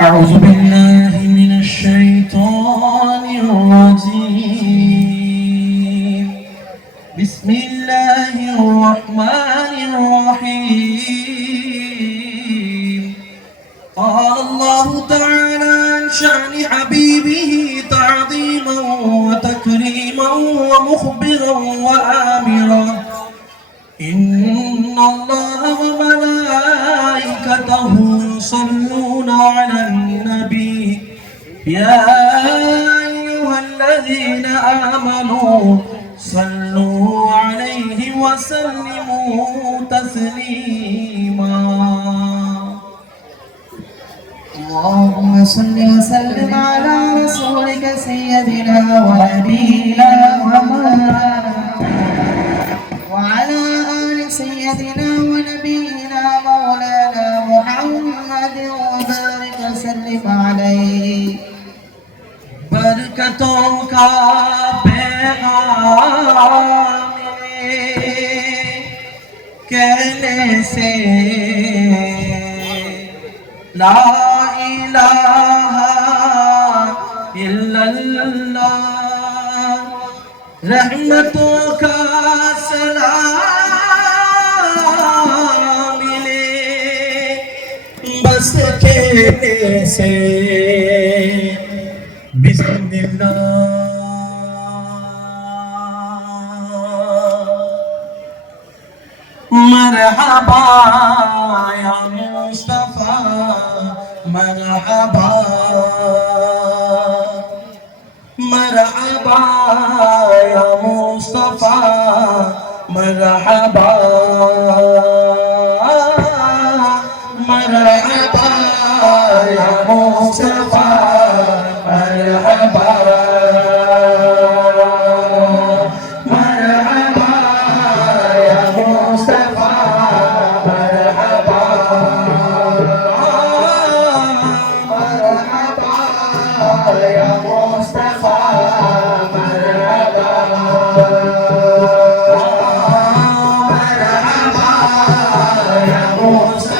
أعوذ بالله من الشيطان الرجيم بسم الله الرحمن الرحيم قال الله تعالى عن شأن حبيبه تعظيما وتكريما ومخبرا وآمرا إن الله وملائكته يصلون على النبي يا أيها الذين آمنوا صلوا عليه وسلموا تسليما اللهم صل وسلم على رسولك سيدنا ونبينا محمد وعلى آل سيدنا ونبينا مولانا محمد وبارك وسلم عليه बरकतों का पैगाम कहने से ला इलाहा इल्लल्लाह रहमतों का सलाम मिले बस कहने से बिस्मिल्लाह मरहबा या मुस्तफा मरहबा मरहबा या मुस्तफा मरहबा मरहबा या मुस्तफा मरहबा मरहबा या मुस्तफा मरहबा मरहबा या मुस्तफा मरहबा मरहबा या मुस्तफा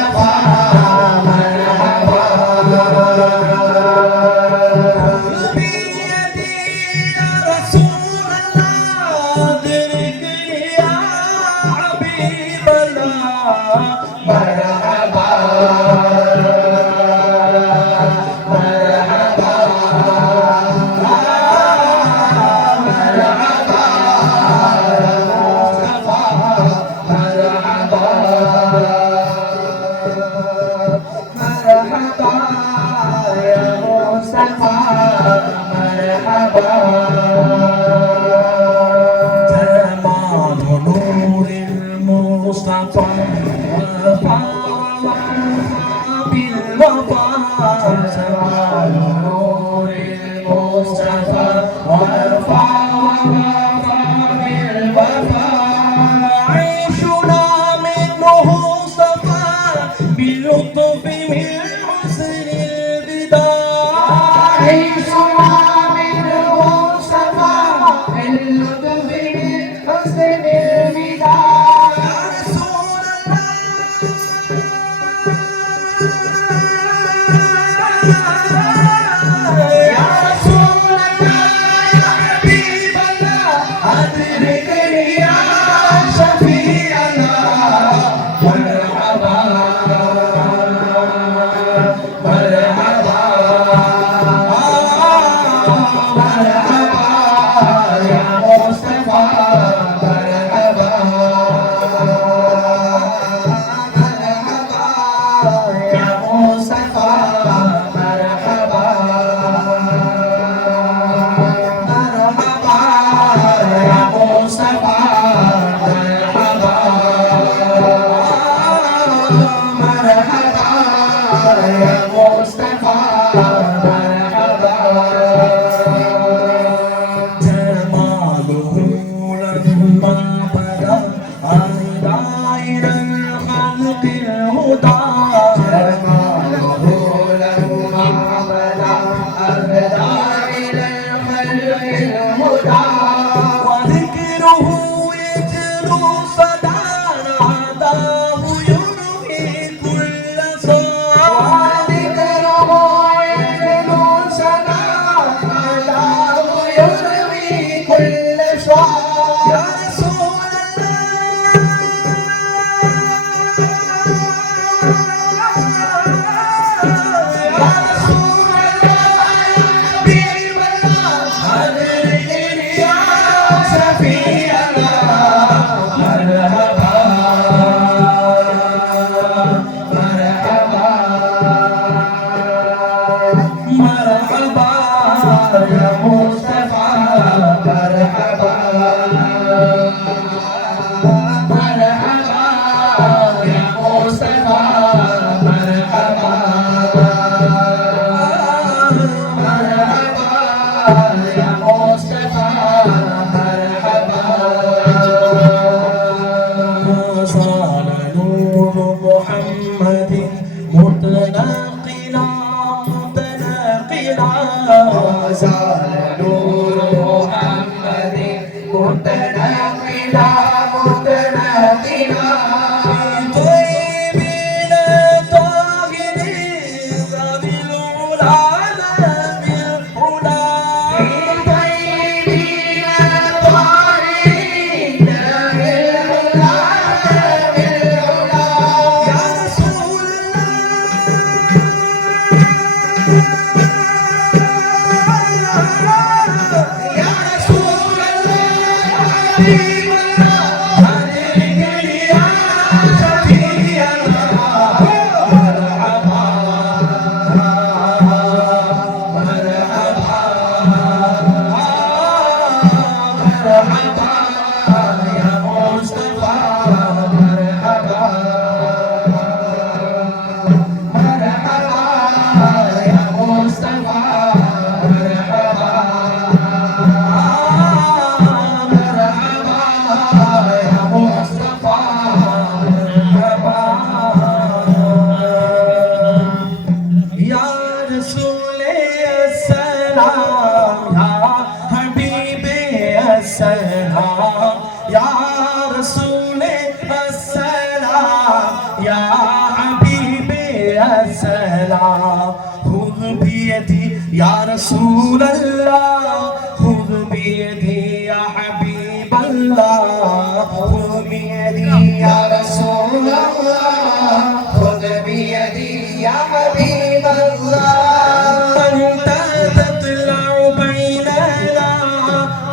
يا رسول الله خذ بيدي يا حبيب الله خذ بيدي يا رسول الله خذ بيدي يا حبيب الله أنت تطلع بيننا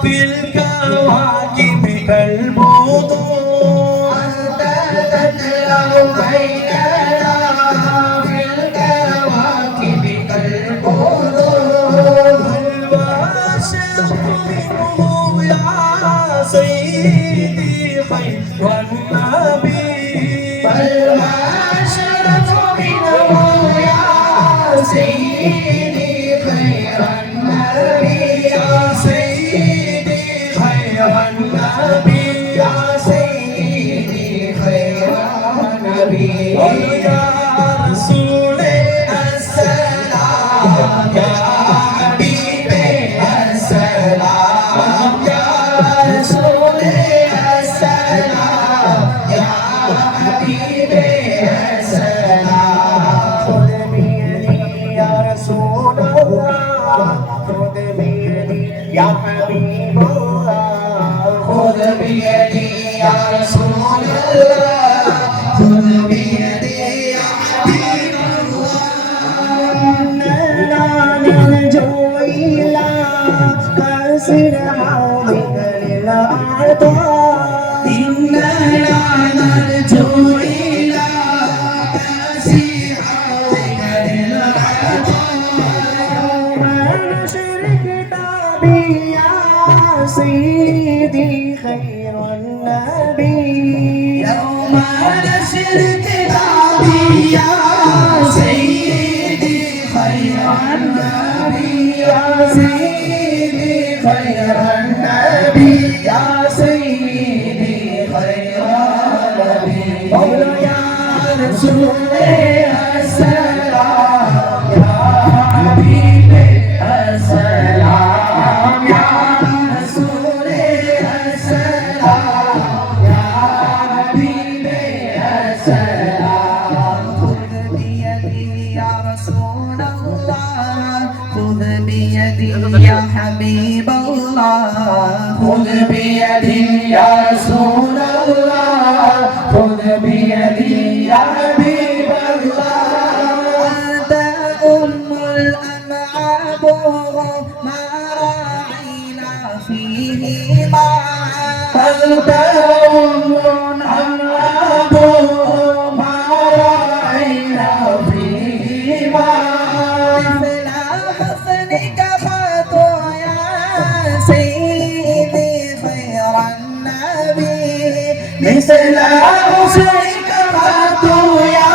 في الكواكب كالبطور أنت تطلع بيننا في الكواكب كالبطور سيدي خير النبي بل ما شرف منه يا سيدي خير النبي يا سيدي خير النبي يا سيدي خير النبي يا رسول السلام يا حبيبي السلام يا رسول السلام يا حبيبي السلام خذ بيدي يا رسول الله خذ بيدي يا حبيب الله خذ بيدي يا رسول الله خذ بيدي يا حبيب الله لا نرجو إلا كسر حوضك للأعطاء إنا لا نرجو إلا كسر حوضك للأعطاء يوم نشر كتابي يا سيدي خير النبي يوم نشر كتابي يا سيدي خير النبي يا سيدي خير النبي يا سيدي خير النبي قولوا يا رسول السلام يا حبيبي السلام يا رسول السلام يا حبيبي السلام خذ بيدي يا رسول الله خذ بيدي يا حبيب الله خذ بيدي يا رسول الله خذ بيدي يا حبيب الله أنت نبوغ ما راعينا فيه ما مثل حسنك خطايا سيدي خير النبي مثل حسنك خطايا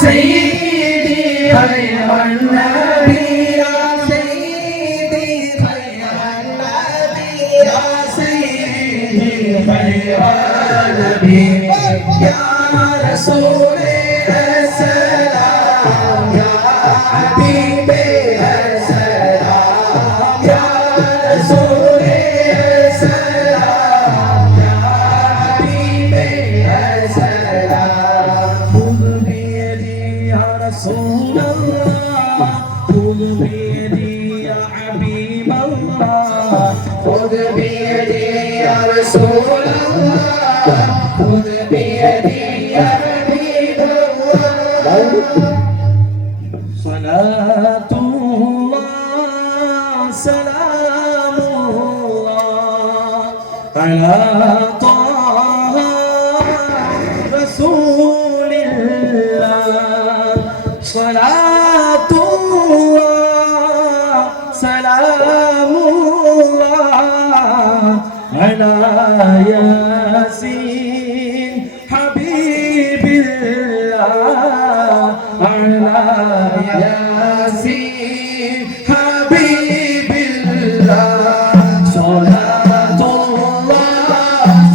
سيدي خير النبي يا سيدي خير النبي يا سيدي خير النبي يا رسول السلام يا حبيبي السلام يا رسول السلام يا حبيبي السلام خذ بيدي يا رسول الله خذ بيدي يا حبيب الله خذ بيدي يا رسول الله خذ بيدي يا حبيب الله صلاة الله سلام الله على طه رسول الله صلاة الله سلام الله على ياسين حبيب الله على ياسين حبيب الله صلاة الله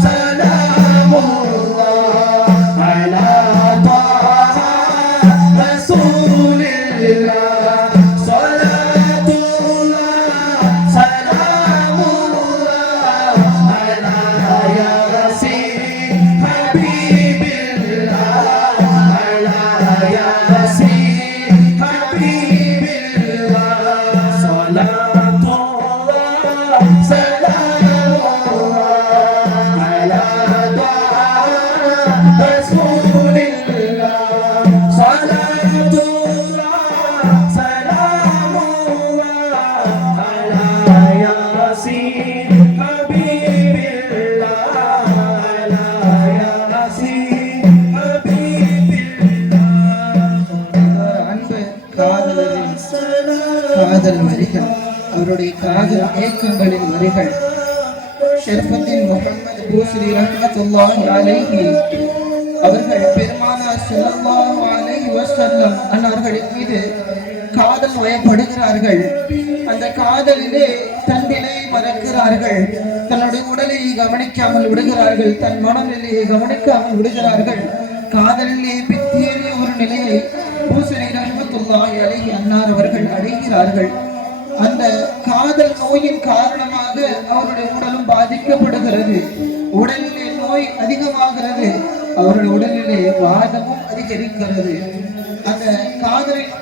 سلام الله على طه رسول الله صلاة الله سلام الله على ياسين حبيب الله على ياسين حبيب الله صلاة الله سلام الله على طه رسول الله صلاة الله سلام الله على ياسين حبيب الله على ياسين حبيب அன்பு காதலரின் காதல் வரிகள் அவருடைய காதல் ஏக்கங்களின் வரிகள் ஷெர்ஃபுத்தீன் முஹம்மது பூஸ்ரி ரஹ்மத்துல்லாஹி அலைஹி அவர்கள் பெருமானார் ஸல்லல்லாஹு அலைஹி வஸல்லம் அன்னார்களின் மீது காதல் வயப்படுகிறார்கள். அந்த காதலிலே தன்னிலை மறக்கிறார்கள், தன்னுடைய உடலை கவனிக்காமல் விடுகிறார்கள், தன் மனநிலையை கவனிக்காமல் விடுகிறார்கள். காதலிலே பித்தேறிய ஒரு நிலையை பூசரி ரஹ்மத்துல்லாஹி அலைஹி அன்னார் அவர்கள் அடைகிறார்கள். அந்த காதல் நோயின் காரணமாக அவருடைய உடலும் பாதிக்கப்படுகிறது. உடலிலே நோய் அதிகமாகிறது, அவருடைய உடலிலே வாதமும் அதிகரிக்கிறது. அந்த காதலின்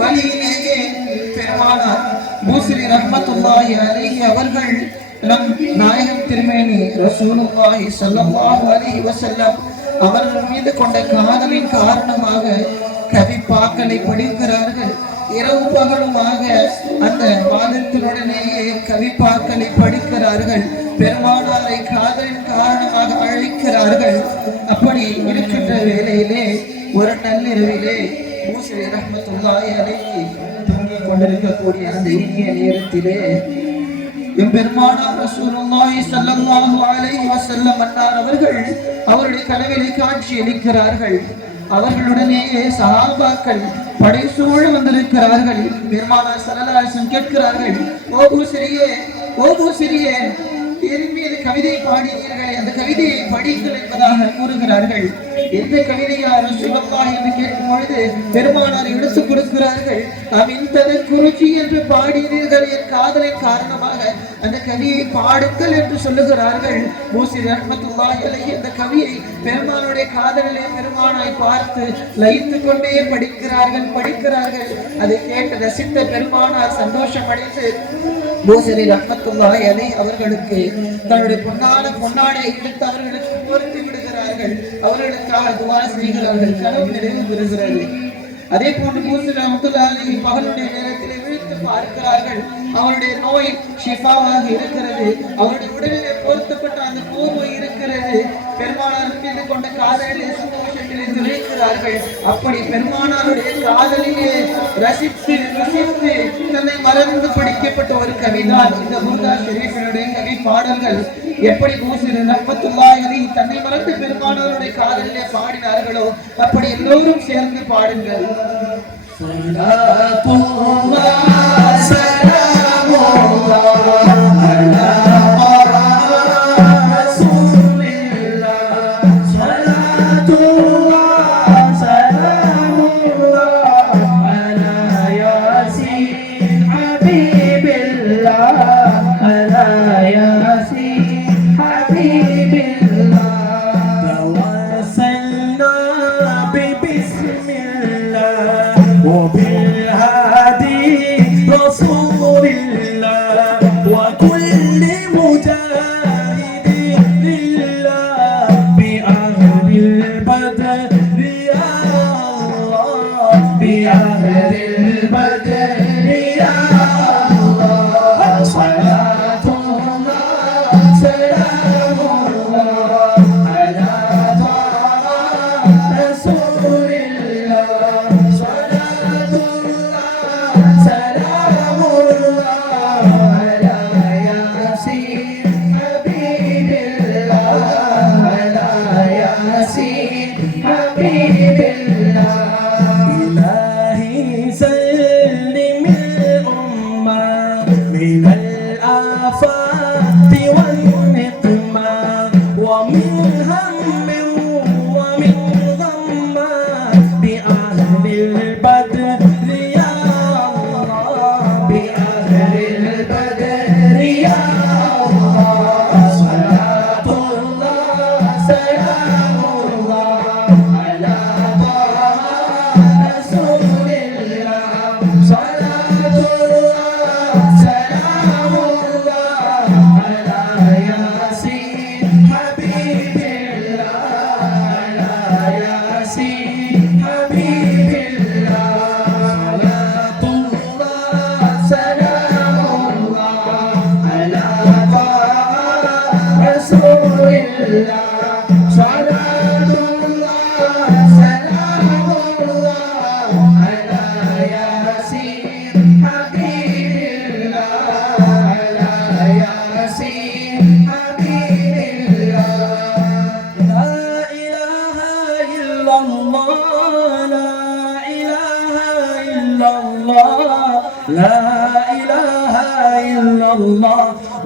வழியிலேயே பெருமானார் பூஸ்ரி ரஹ்மத்துல்லாஹி அலைஹி அவர்கள் நம் நாயகம் திருமேனி ரசூலுல்லாஹி ஸல்லல்லாஹு அலைஹி வஸல்லம் அவர்கள் மீது கொண்ட காதலின் காரணமாக கவிப்பாக்களை படிக்கிறார்கள். இரவு பகலுமாக அந்த வாதத்தினுடனேயே கவிப்பாக்களை படிக்கிறார்கள். பெருமானாரை காதலின் காரணமாக அழைக்கிறார்கள். அப்படி இருக்கின்ற வேளையிலே ஒரு நள்ளிரவிலே பூஸ்ரி ரஹ்மத்துல்லாஹி அலைஹி தூங்கிக் கொண்டிருக்கக்கூடிய அந்த இனிய நேரத்திலே எம்பெருமானார் ரசூலுல்லாஹி ஸல்லல்லாஹு அலைஹி வஸல்லம் அன்னார் அவர்கள் அவருடைய கனவிலே காட்சி அளிக்கிறார்கள். அவர்களுடனேயே சஹாபாக்கள் படைசூழ வந்திருக்கிறார்கள். பெருமானார் ஸல்லல்லாஹு அலைஹி வஸல்லம் கேட்கிறார்கள், ஓ பூசரியே மீது கவிதை பாடினீர்கள், அந்த கவிதையை படிங்கள் என்பதாக கூறுகிறார்கள். எந்த கவிதையா ரசூலுல்லாஹ் என்று கேட்கும் பொழுது பெருமானார் எடுத்துக் கொடுக்கிறார்கள். அமின்தது குருஜி என்று பாடினீர்கள், என் காதலின் காரணமாக அந்த கவியை பாடுங்கள் என்று சொல்லுகிறார்கள். பூஸ்ரி ரஹ்மத்துல்லாஹி அலைஹி அந்த கவியை பெருமானுடைய காதலிலே பெருமானாய் பார்த்து லயித்து கொண்டே படிக்கிறார்கள். அதை கேட்டு ரசித்த பெருமானார் சந்தோஷம் அடைந்து பூஸ்ரி ரஹ்மத்துல்லாஹி அலைஹி அவர்களுக்கு தன்னுடைய பொன்னாடை எடுத்து அவர்களுக்கு போர்த்தி விடுகிறார்கள். அவர்களுக்காக துஆ செய்கிறார்கள். கனவு நிறைவு பெறுகிறது. அதே போன்று பூசி ரஹ்மத்துல்லாஹி பகலுடைய நேரத்திலே விழித்து பார்க்கிறார்கள். அவருடைய நோய் ஷிஃபாவாக இருக்கிறது. அவருடைய உடலிலே பொருத்தப்பட்ட அந்த போர்வை இருக்கிறது. பெருமானார் மீது கொண்ட காதலிலே சந்தோஷத்திலே துளைக்கிறார்கள். அப்படி பெருமானாருடைய காதலிலே ரசித்து ருசித்து தன்னை மறந்து படிக்கப்பட்ட ஒரு கவிதான் இந்த புர்தா ஷரீஃபினுடைய கவி பாடல்கள். எப்படி பூசி ரஹ்மத்துல்லாஹி தன்னை மறந்து பெருமானாருடைய காதலிலே பாடினார்களோ அப்படி எல்லோரும் சேர்ந்து பாடுங்கள்.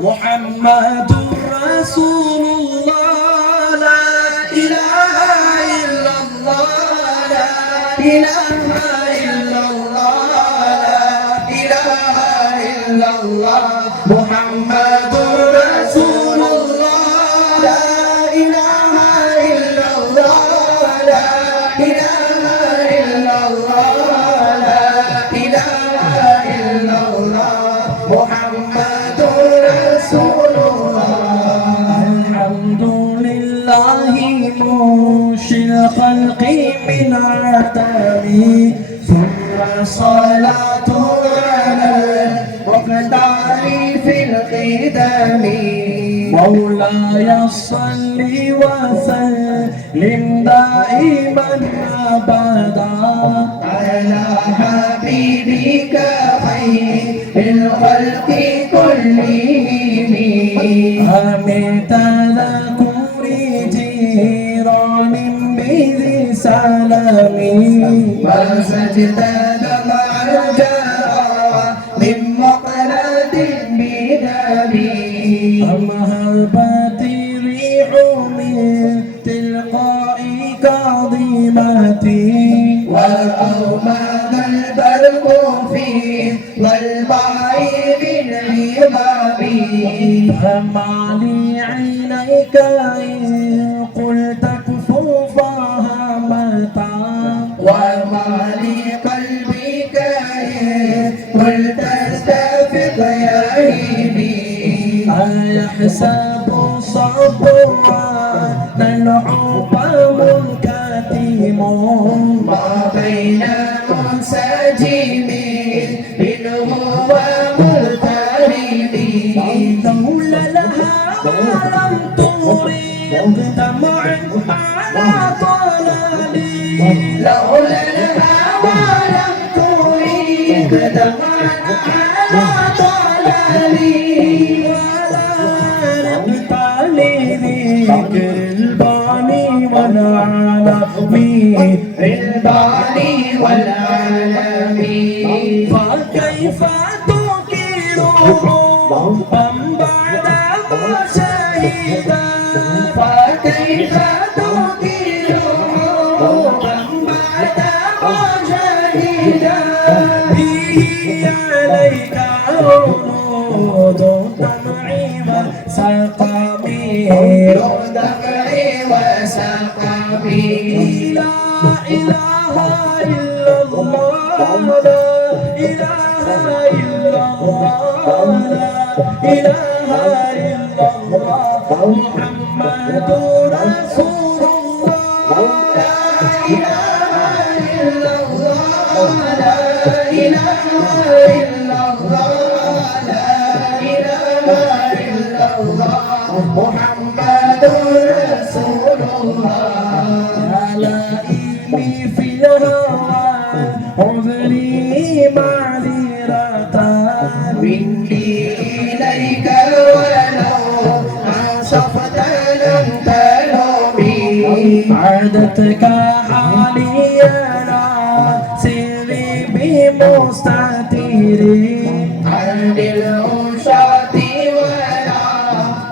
محمد رسول الله لا إله إلا الله لا إله إلا الله لا إله إلا الله محمد رسول الله لا إله إلا الله لا إله إلا الله لا إله إلا الله محمد رسول الله الحمد لله منشئ الخلق من عدم ثم الصلاة على المختار في القدم مولاي صل وسلم دائما أبدا على حبيبك خير الخلق كلهم أمت لكل جيران بذي سلامي وسجد مع الجرى من مقلة بدمي أمهبت ريح من تلقاء كاظمتي والأوماد البرق في والبعيد العظام فما لي عينيك إن قلت كفوفها متى وما لي قلبك إن قلت استفق يا هيبي أيحسب صبرا الحب منكتم ما بين منسجم منه ومغترب لولا الهوى لم تغرق دمعا على طلالي لولا الهوى لم تغرق دمعا على طلالي ولا نبتلي ذكر الباني والعالمين الباني والعالمين فكيف تنكره بعد ما شهدا فكيف تنكره بعد ما شهدا به عليك عروض دمعي وسقمي دمعي وسقمي لا إله إلا الله لا إله إلا الله لا إله إلا الله محمد رسول الله لا إله إلا الله لا إله إلا الله لا إله إلا الله محمد رسول الله لئيمي في الهوى عذري معذرة مني إليك ولو أنصفت لم تلومي عادتك حالي أنا سري بمستتيري عن الأنشاط ولا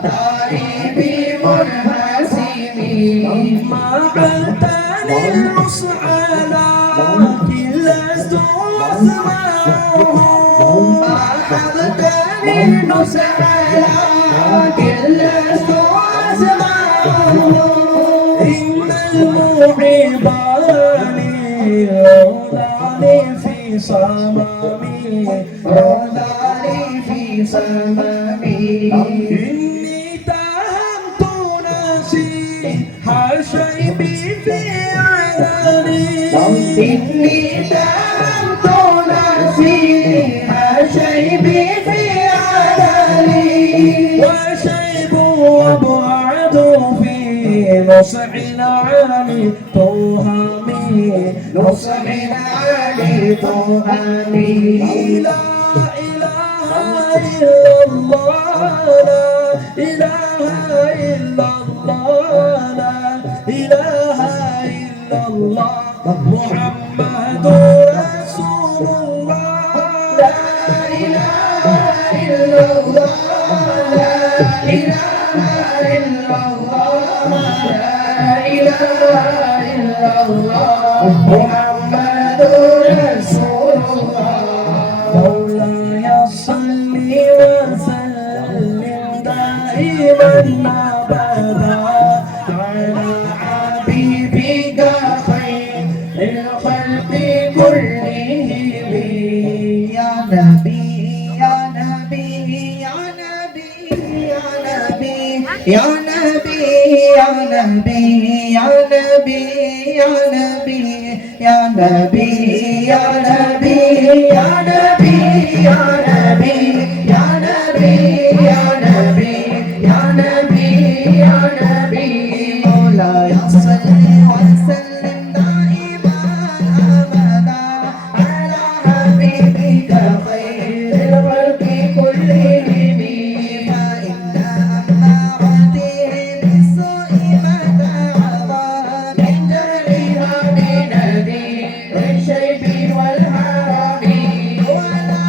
داري بمنهزمي ما عدتني المسعلى لست أسمعه ما حضتني المسعلى لست أسمعه إن المحبان رضاني في صمامي رضاني في صمامي إني تهمت نفسي حشيبي في علني إني تهمت نفسي حشيبي في علني وشيب وابعد في نصح العالي تهامي نصح العالي تهامي لا إله إلا الله لا إله إلا الله لا إله إلا الله محمد رسول الله لا إله إلا الله لا إله إلا الله لا إله إلا الله محمد رسول الله مولاي صل وسلم دائما أبدا على حبيبك خير الخلق كلهم يا نبي يا نبي يا نبي يا نبي يا نبي يا نبي يا نبي يا نبي يا نبي يا نبي يا نبي يا نبي يا نبي يا نبي يا نبي يا نبي مولاي صل وسلم دائما ابدا على حبيبك خير الخلق كلهم فإن أمارته بالسوء متعظى من جهلها بنذير الشيب والحرم ولا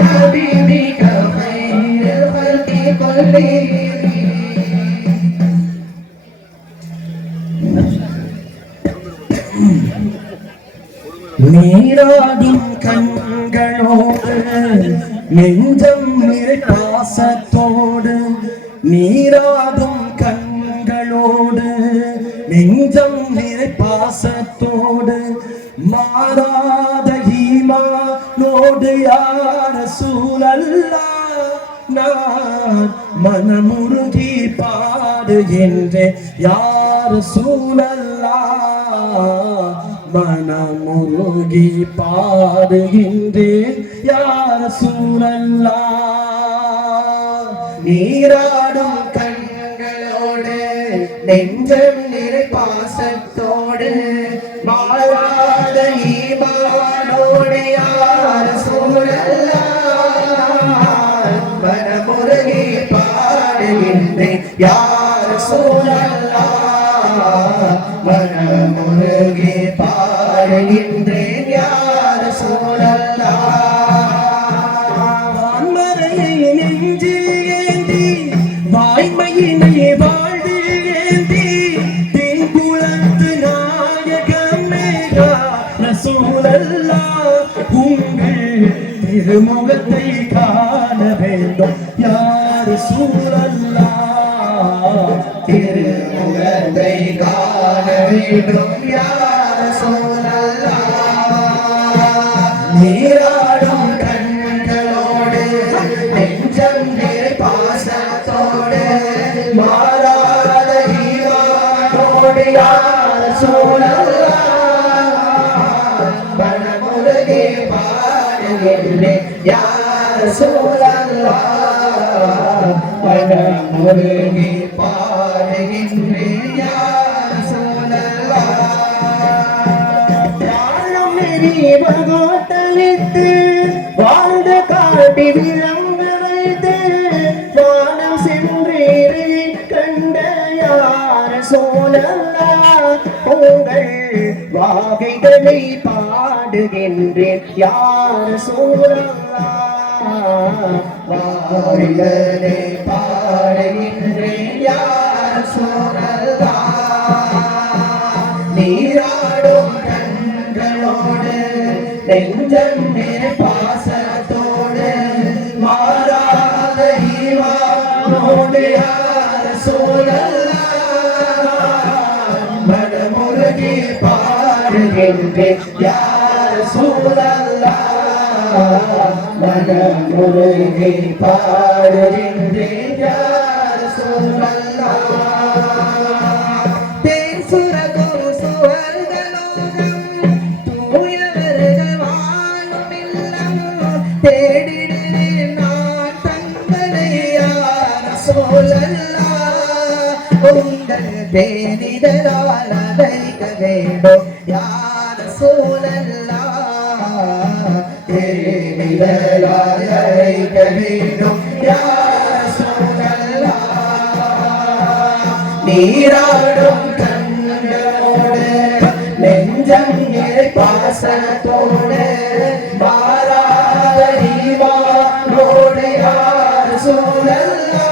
حبيبك خير الخلق كلهم நீராடும் கண்களோடு நெஞ்சம் நிறை பாசத்தோடு நீராடும் கண்களோடு நெஞ்சம் நிறை பாசத்தோடு மாறாத ஈமானோடு யார் ரசூலல்லா நான் மனமுருகி பாடுகின்றேன் யார் ரசூலல்லா மனமுருகி பாடுகின்றேன் யார் ரசூலல்லா நீராடும் கண்களோடு நெஞ்சம் நிறை பாசத்தோடு மாறாத ஈமானோடு யார் ரசூலல்லா மனமுருகி பாடுகின்றேன் யார் ரசூலல்லா மனமுருகி பாடுகின்றேன் யார் ரசூலல்லா வான்மறையை நெஞ்சில் ஏந்தி வாய்மையினை வாழ்வில் ஏந்தி தென்குலத்து நாயகமே யார் ரசூலல்லா உங்கள் திருமுகத்தை காண வேண்டும் யார் ரசூலல்லா திருமுகத்தை காண வேண்டும் யார் ரசூலல்லா நீராடும் கண்களோடு நெஞ்சம் நிறை பாசத்தோடு மாறாத ஈமானோடு யார் ரசூலல்லா மனமுருகி பாடுகின்றேன் யார் ரசூலல்லா மனமுருகி பாடுகின்றேன் யார் ரசூலல்லா யாழும் நெறிவகோட்டலிட்டு வாழ்ந்த காட்டி விளங்க வைத்து வானம் சென்றேறே கண்ட யார் ரசூலல்லா உங்கள் வாகைகளை பாடுகின்றேன் யார் ரசூலல்லா வாகைகளை பாடுகின்றேன் யார் ரசூலல்லா நீராடும் கண்களோடு நெஞ்சம் நிறை பாசத்தோடு மாறாத ஈமானோடு யார் ரசூலல்லா மனமுருகி பாடுகின்றேன் யார் ரசூலல்லா மனமுருகி பாடுகின்றேன் யார் ரசூலல்லா தேடினேன் நான் தங்களை யார் ரசூலல்லா உங்கள் தேடிதலால் அழைக்க வேண்டும் யார் ரசூலல்லா தேடிதலால் அழைக்க வேண்டும் யார் ரசூலல்லா நீராடும் கண்களோடு நெஞ்சம் நிறை பாசத்தோடு மாறாத ஈமானோடு யார் ரசூலல்லா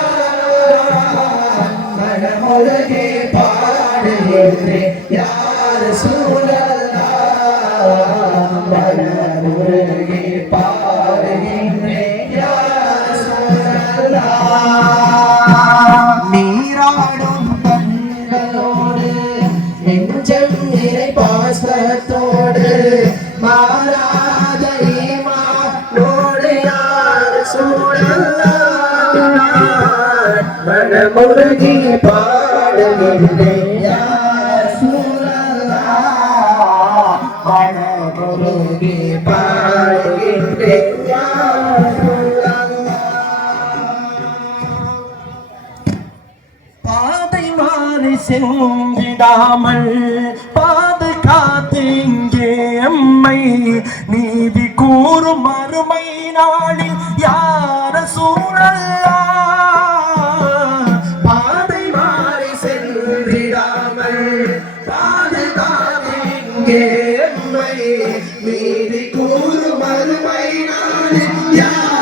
மனமுருகி பாடுகின்றேன் யார் ரசூலல்லா மனமுருகி பாடுகின்றேன் யார் ரசூலல்லா நீராடும் கண்களோடு நெஞ்சம் நிறை பாசத்தோடு மாறாத ஈமானோடு யார் ரசூலல்லா மனமுருகி பாடுகின்றேன் யார் ரசூலல்லா மனமுருகி பாடுகின்றேன் யார் ரசூலல்லா பாதை மாறி சென்றிடாமல் பாதுகாத்து இங்கே எம்மை நீதி கூறும் மறுமை நாளில் யார் ரசூலல்லா பாதை மாறி சென்றிடாமல் பாதுகாத்து இங்கே எம்மை நீதி கூறும் மறுமை நாளில் யார்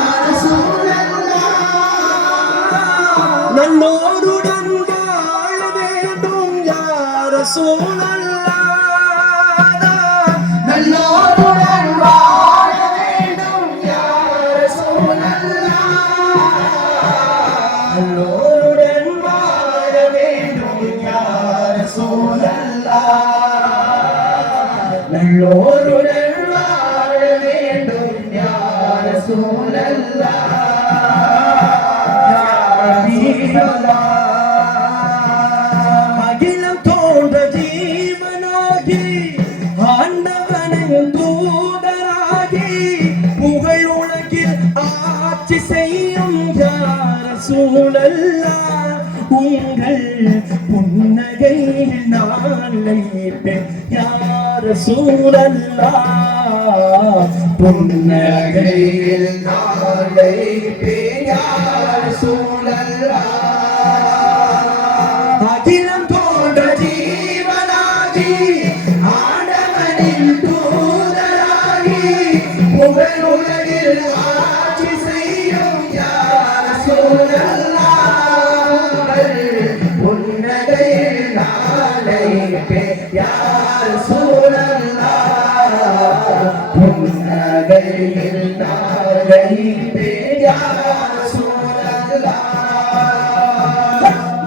رسول الله நல்லோருடன் வாழ வேண்டும் யா ரசூலல்லாஹ் நல்லோருடன் வாழ வேண்டும் யா ரசூலல்லாஹ் நல்லோருடன் வாழ வேண்டும் யா ரசூலல்லாஹ் யா ஹபீபல்லாஹ் அகிலம் தோன்ற ஜீவனாகி ஆண்டவனின் தூதராகி புகழ் உலகில் ஆட்சி செய்யும் யா ரசூலல்லாஹ் உங்கள் புன்னகையில் நாளைப்பேன் யா ரசூலல்லாஹ் புன்னகையில் நாளைப்பேன் யா ரசூலல்லாஹ் அகிலம் தோன்ற ஜீவனாகி ஆண்டவனின் தூதராகி புகழ் உலகில் ஆட்சி செய்யும் யா ரசூலல்லாஹ் புன்னகையில் நாளைப்பேன் யா ரசூலல்லாஹ் புன்னகையில் நாளைப்பேன் யா ரசூலல்லாஹ்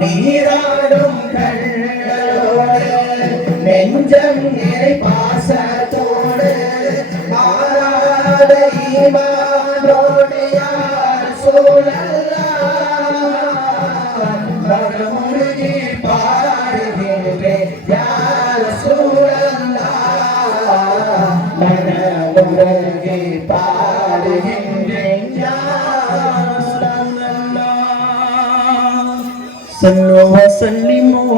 நீராடும் கண்களோடு நெஞ்சம் நிறை பாசத்தோடு மாறாத ஈமானோடு யா ரசூலல்லாஹ் மனமுருகி பாடுகின்றேன் யா ரசூலல்லாஹ் மனமுருகி பாடுகின்றேன் யா ரசூலல்லாஹ் صلوا وسلموا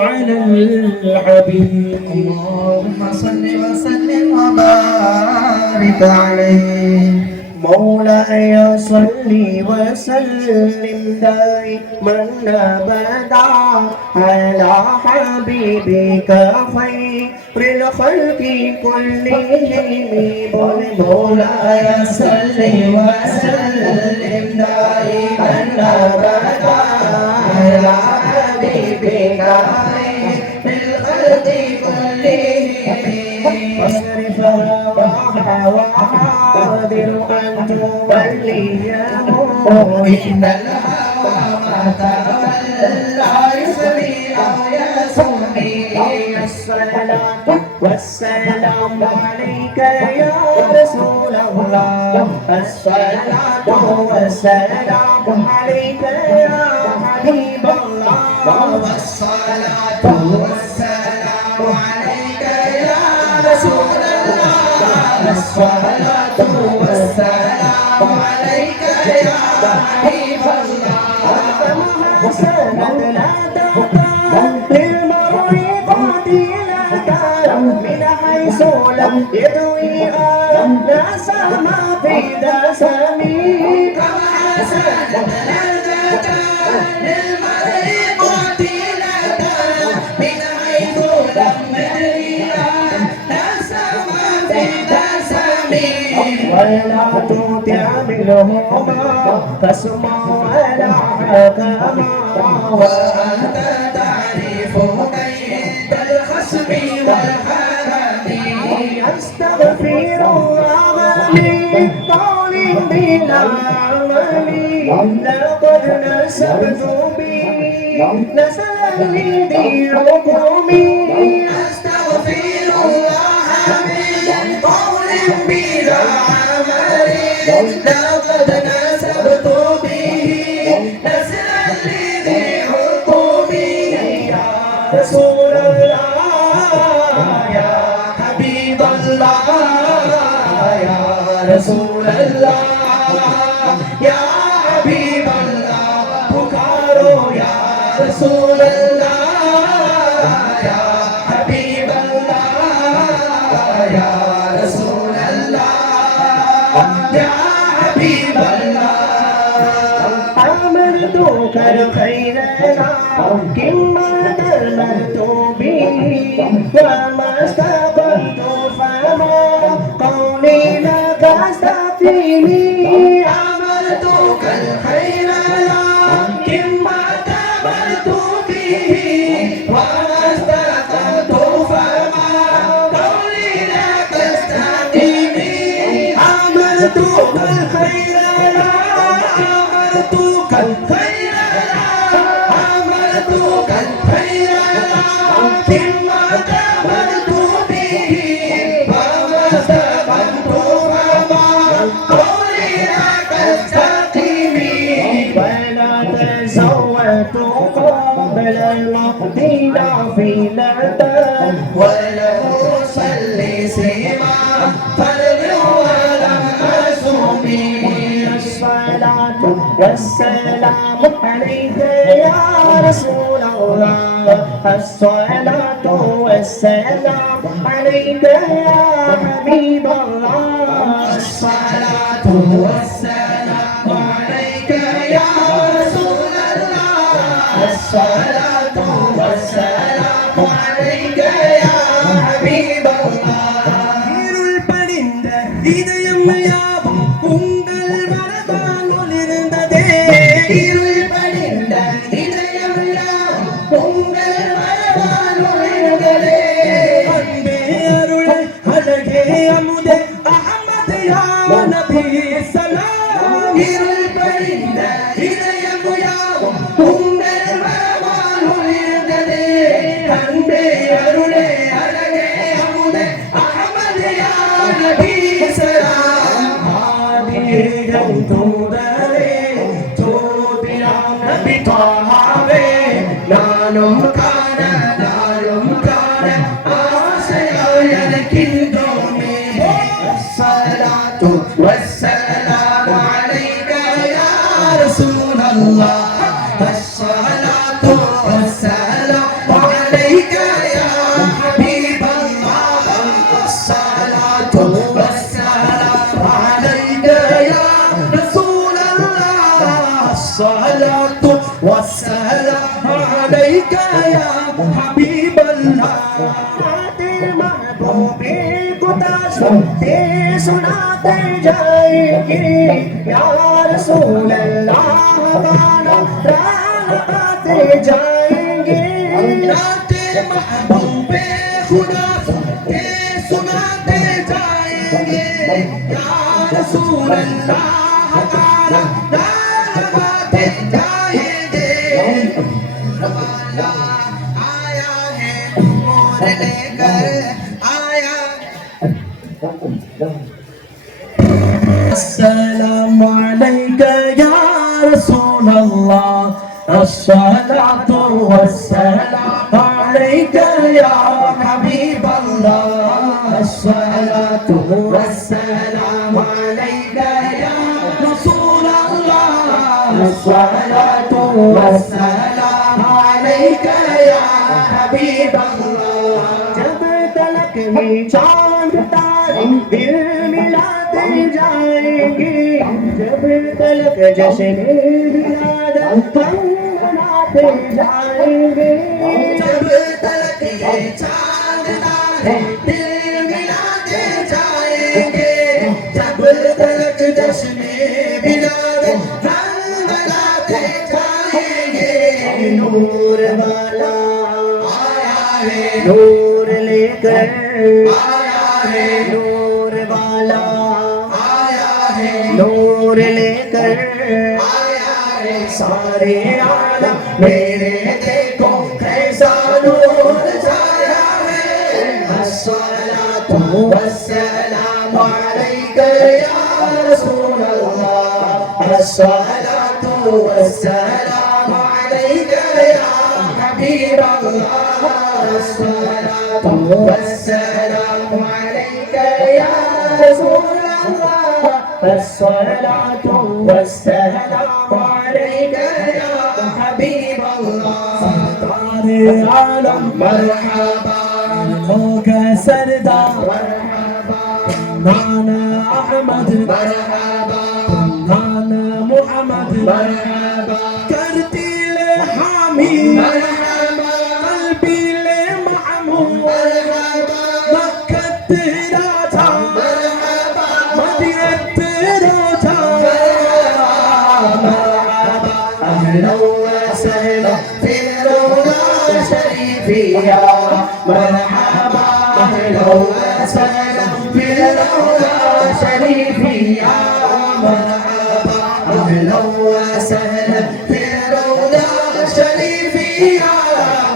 على الحبيب اللهم صل وسلم وبارك عليه مولاي صل وسلم دائما ابدا على حبيبك خير الخلق كلهم مولاي صل وسلم دائما ابدا على حبيبك خير الخلق كلهم واصرف وحاضر أن توليه إن الهوى ما تولى يسري أو يسمي الصلاة والسلام عليك يا رسول الله الصلاة والسلام عليك يا حبيب الله والصلاة والسلام عليك يا رسول الله الصلاة والسلام عليك يا حبيب الله وسند لا تقطع للمرء قتيلة من حيث لم يدوي الناس ما في دسمي كما سند لا تقطع للمرء قتيلة من حيث لم يدري الناس ما في دسمي ولا تطع منهما فاسمع ولا حكما وأنت تعرف كيد الخصم والحرم أستغفر الله من قول بلا عمل لقد نسبت به نسلا لذي حكمي أستغفر الله من قول بلا عمل لقد نسبت به نسلا لذي حكمي يا رسول الله يا حبيب الله يا رسول الله يا حبيب الله पुकारो या रसूल अल्लाह या हबीब अल्लाह या रसूल अल्लाह या हबीब अल्लाह आमनतु कर खैरना किम्मत मरतु बि वमस्तaqtu फमा qawli laka astaqini आमनतु कर खैरना किम्मत मरतु बि वमस्तaqtu والسلام عليك يا رسول الله الصلاة والسلام عليك يا حبيب الله الصلاة والسلام عليك يا رسول الله الصلاة والسلام عليك يا حبيب الله இருள் படிந்த இதயம் யாவும் உங்கள் வரவால் ஒளிர்ந்ததே இருள் படிந்த இதயம் யாவும் உங்கள் வரவால் ஒளிர்ந்ததே அன்பே அருளே அழகே அமுதே அஹ்மத் யா நபி சலாம் இருள் படிந்த இதயம் யாவும் உங்கள் வரவால் ஒளிர்ந்ததே அன்பே அருளே அழகே அமுதே அஹ்மத் யா நபி சலாம் ஆதிகம் தூதரே ஜோதியாம் நபி தாவே நானும் காண நாளும் காண ஆசையாய் இருக்கின்றோமே அஸ்ஸலாத்து வஸ்ஸலாமு அலைக யா ரசூலல்லாஹ் அஸ்ஸலாத்து வஸ்ஸலாமு அலைக யா ஹபீபல்லாஹ் அஸ்ஸலாத்து வஸ்ஸலாமு அலைக யா ரசூலல்லாஹ் அஸ்ஸலாத்து والسلام عليك يا حبيب الله महबूबे खुदा सुनते सुनाते जाएंगे या रसूल अल्लाह गाना गाते जाएंगे नाते महबूबे खुदा सुनते सुनाते जाएंगे या रसूल अल्लाह गाना गाते जाएंगे रवाना आया है मोर लेकर आया السلام عليك يا رسول الله الصلاة والسلام عليك يا حبيب الله الصلاة والسلام عليك يا رسول الله الصلاة والسلام عليك يا حبيب الله जब तलक में चांद तारे दिल मिलाते जाएंगे जब तलक जश्न विलादत हम मनाते जाएंगे जब तलक ये चांद तारे दिल मिलाते जाएंगे जब तलक जश्न विलादत हम मनाते जाएंगे नूर वाला आया है नूर लेकर आया है नूर वाला आया है नूर लेकर आया है सारे आलम मेरे देखो कैसा नूर छाया है अस्सलातु वस्सलामु अलैका या रसूल अल्लाह अस्सलातु वस्सलामु अलैका या हबीब अल्लाह अस्सलातु वस्सलामु अलैका या रसूल अल्लाह अस्सलातु वस्सलामु अलैका या हबीब अल्लाह सारे आलम मरहबा लोग सरदार मरहबा नाना अहमद मरहबा नाना मुहम्मद मरहबा करती ले हामी मरहबा कल्बी ले महमूद मरहबा मक्कत राजा मरहबा मदीनत रोजा मरहबा अहला व सहला फी रौदा शरीफिया मरहबा अहला व सहला फी रौदा शरीफिया मरहबा अहला व सहला फी रौदा शरीफिया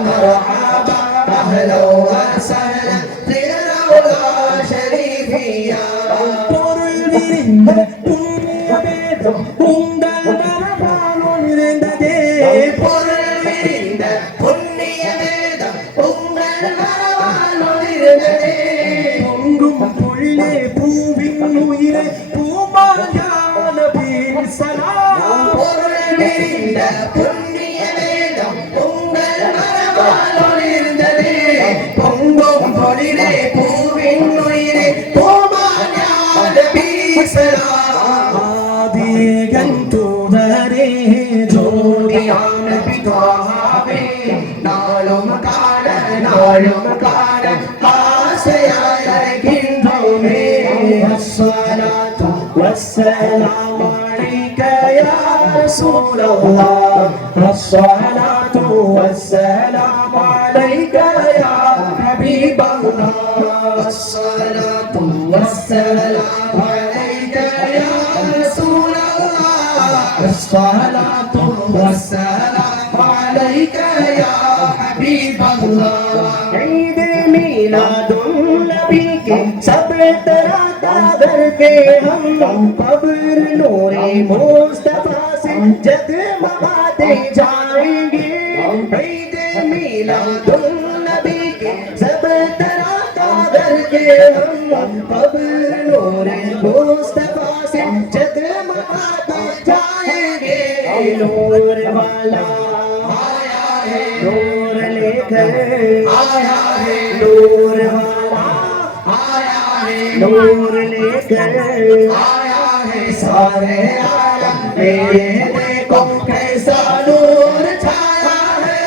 मरहबा अहला व सहला फी रौदा शरीफिया பொருள் விரிந்த புண்ணிய வேதம் உங்கள் மரபால் நிறைந்ததே பொருள் விரிந்த புண்ணிய வேதம் உங்கள் மரபால் ஒளிர்ந்ததே. பொங்கும் பொழிலே பூவின் உயிரை பூமாயான சலாம் நிறைந்த புண்ணிய வேதம் உங்கள் மரபால் ஒளிர்ந்தது. பொங்கும் பொழிலே பூவின் உயிரே பூமாஞான வீசலாம். ஆதியகன் தூதரே ஜோதியான பிதாவே நாளும் காண ஆசையாய் அழைக்கின்றோமே. الصلاة والسلام عليك يا رسول الله الصلاة والسلام عليك يا حبيب الله الصلاة والسلام عليك يا رسول الله الصلاة والسلام عليك يا حبيب الله. عيد ميلاد النبي के सब तरह का करके हम कब्र नूरे मुस्तफा से जगमगाते जाएंगे. ईद मिलादुन नबी के सब तरह का करके हम कब्र नूरे मुस्तफा से जगमगाते जाएंगे. नूर वाला आया है नूर लेकर आया है नूर वाला आया है नूर लेकर आया है सारे आलम मेरे देखो कैसा नूर छाया है.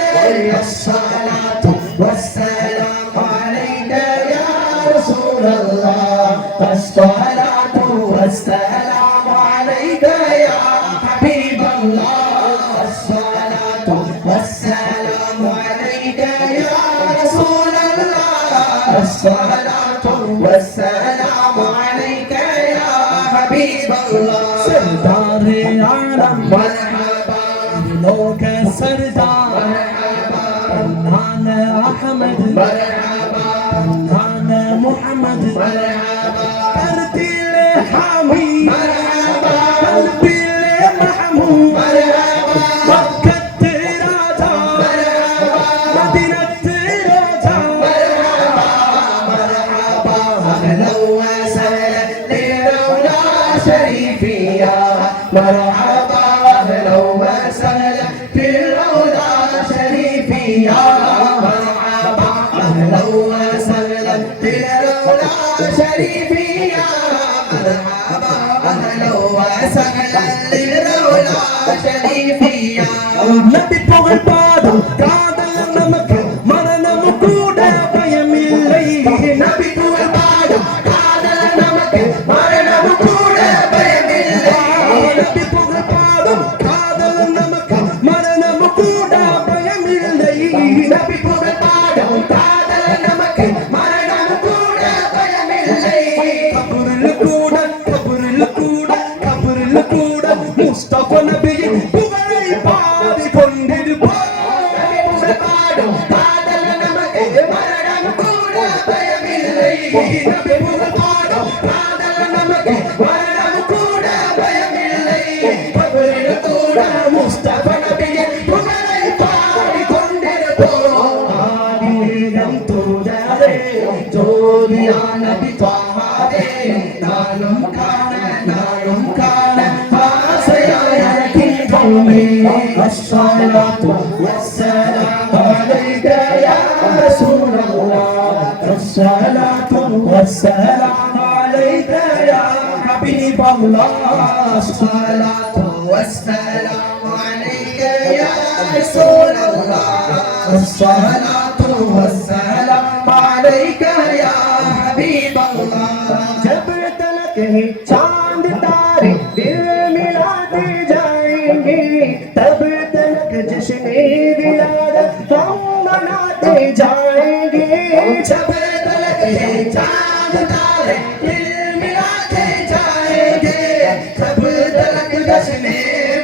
अस्सलातु वस्सलाम अलैका या रसूल अल्लाह अस्सलातु वस्सलाम अलैका या हबीब अल्लाह अस्सलातु वस्सलाम अलैका या रसूल अल्लाह अस्सलातु वस्सलाम अलैका या हबीब अल्लाह. सरदार आलम मरहबा दिलों के सरदार नान अहमद मरहबा नान मोहम्मद मरहबा कर दिल हामी मरहबा कर दिल महमूद मरहबा वक्त राजा मदीना राजा مرحبا أهلا وسهلا للدولة شريفية. مرحبا أهلا وسهلا للدولة شريفية. مرحبا أهلا وسهلا للدولة شريفية. مرحبا أهلا وسهلا للدولة شريفية. நபி புகழ் பாடும் காதல் நமக்கு மரணம் கூட பயமில்லை. நபி புகழ் பாடும் காதல் நமக்கு மரணம் கூட பயமில்லை. நபி புகழ் பாடும் காதல் நமக்கு மரணம் கூட பயமில்லை. நபி புகழ் பாடும் காதல் நமக்கு மரணம் கூட பயமில்லை. கபரில் கூட கபரில் கூட கபரில் கூட முஸ்தபா நபியின் புகழை பாடி கொண்டிருப்பார். நபி புகழ் பாடும் காதல் நமக்கு மரணம் கூட பயமில்லை. நபி புகழ் பாடும் காதல் நமக்கு மரணம் கூட பயமில்லை. கபரில் கூட முஸ்தபா நபியின் புகழை பாடிக் கொண்டிருப்போம். ஆதியிடம் தூதரே ஜோதியான பிதாவே நாளும் காண ஆசையாய் அழைக்கின்றோமே. الصلاة والسلام عليك يا رسول الله الصلاة والسلام عليك يا حبيب الله الصلاة والسلام عليك يا رسول الله الصلاة والسلام عليك يا حبيب الله. जब तलक ही चांद तारे दिल मिलाते जाएंगे तब तलक जश्न विलादत हम मनाते जाएंगे. जब तलक ये चांद तारे दिल मिलाते जाएंगे तब तलक जश्न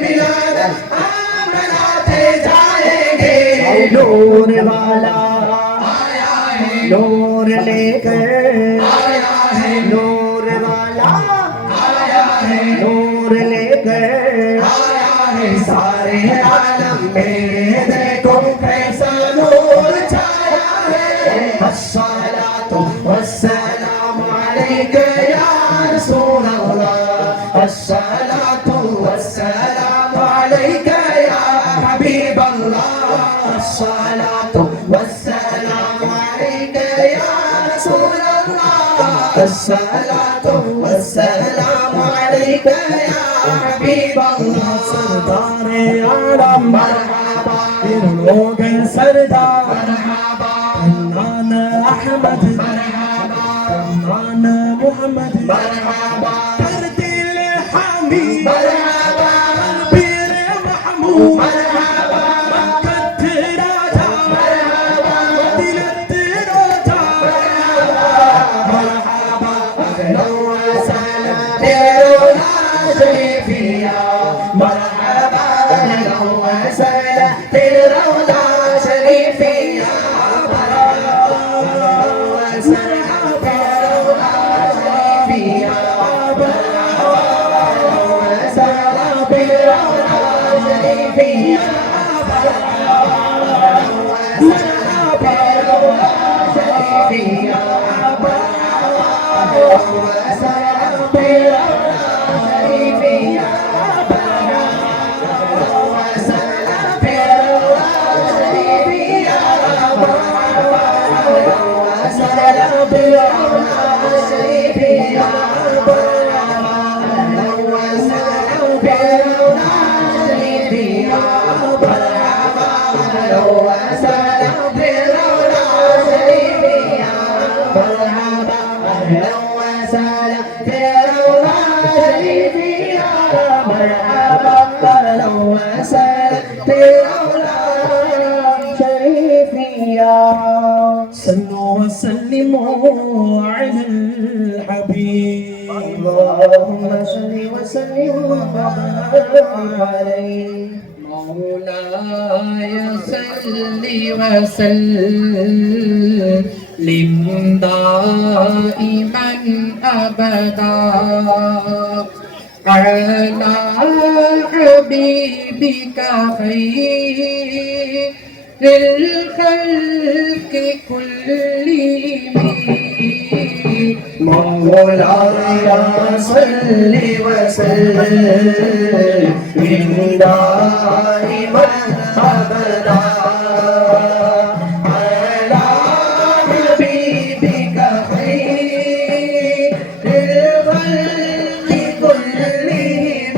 मिलादत हम मनाते जाएंगे. नूर वाला आया है नूर लेकर आया है नूर वाला आया है नूर लेकर आया है सारे आलम मेरे देखो कैसा नूर छाया है. अस्सलातु वस्सलाम अलैका या रसूल अल्लाह अस्सलातु वस्सलाम अलैका الصلاة والسلام عليك يا حبيب الله سردار عالم مرحبا يرلوك سردار مرحبا فنان أحمد مرحبا فنان محمد مرحبا ترتيل حميد مرحبا كبير محمود مرحبا مكة راجا مرحبا مدينة راجا مرحبا أهلا وسهلا برولا شريفية مرحبا أهلا وسهلا برولا شريفية صلوا وسلموا على الحبيب اللهم صل وسلم وبارك عليه مولاي صل وسلم دائما أبدا على حبيبك خير للخلق كلهم مولاي صل وسلم دائما أبدا على حبيبك خير الخلق كلهم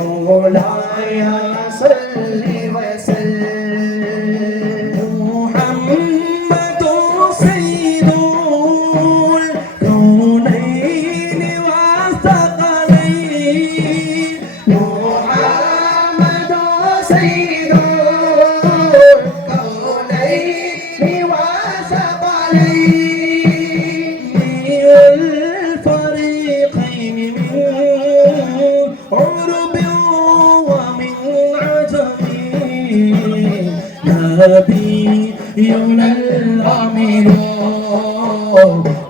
مولاي صل وسلم محمد سيد الكونين والثقلين محمد سيد الكونين والثقلين الفريقين من عرب ومن عجم نبينا الأمين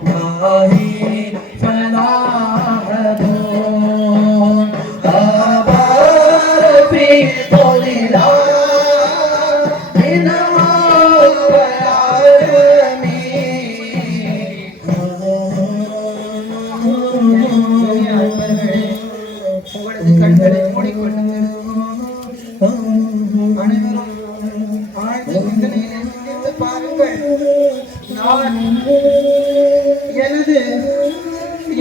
ماهي فلا أحد أبار في طول من رب العالمين உங்களது கண்களை மூடிக்கொள்ளுங்கள். அனைவரும் ஆழ்ந்த சிந்தனையிலே சிந்தித்து பாருங்கள். நான்